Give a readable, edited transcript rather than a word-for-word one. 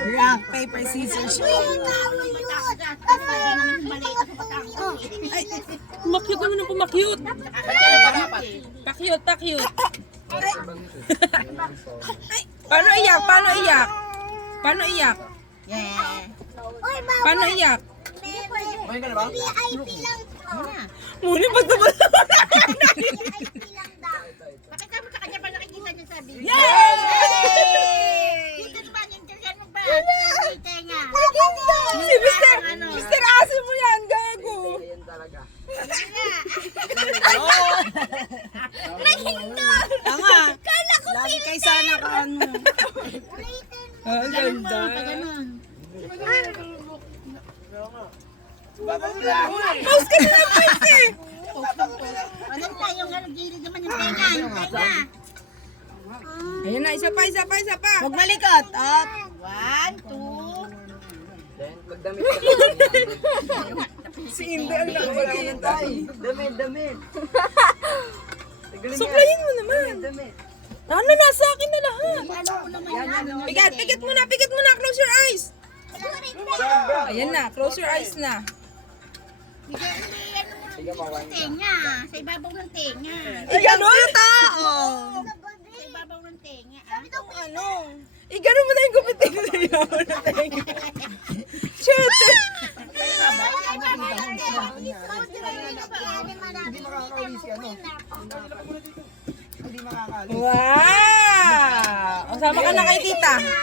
Rock, paper, scissors, shoot. Ay, pumakyut naman ang pumakyut. Pakyut, pakyut. Paano iyak? Paano iyak? Paano iyak? Yeah. Paano iyak? Kumain ka na ba? VIP lang to. Muli pa sa bala. VIP lang daw. Pakita mo sa kanya pa nakikita niya sa video. Yay! Dito naman yung kaya mo ba? Tenga. Si Mr. Asim mo yan, gago. Ayan talaga. Tama. Lagi kay sana ka ano. Ah, ganda. Pause ka na lang, pause eh. Ano na yung gilid naman yung tenga. Yung tenga. Ayan na, isa pa, isa pa, isa pa. Huwag malikot. Up. 1, 2. Then, magdamit ka. Si Indy ang nakikita. Damit. Suklayin mo naman. Damit. Ano, nasa akin na lahat. Ano ko naman yung ano. Pigat, pikit mo na, close your eyes. Ayan na, close your eyes na. Sige, mawan. Tenga. Sa ibabaw ng tenga. Ay, gano'n? Tao. Sa ibabaw ng tenga. Ano? Gano'n mo na yung gupitin sa iyo. Shit! Wow! Sama ka na kay tita.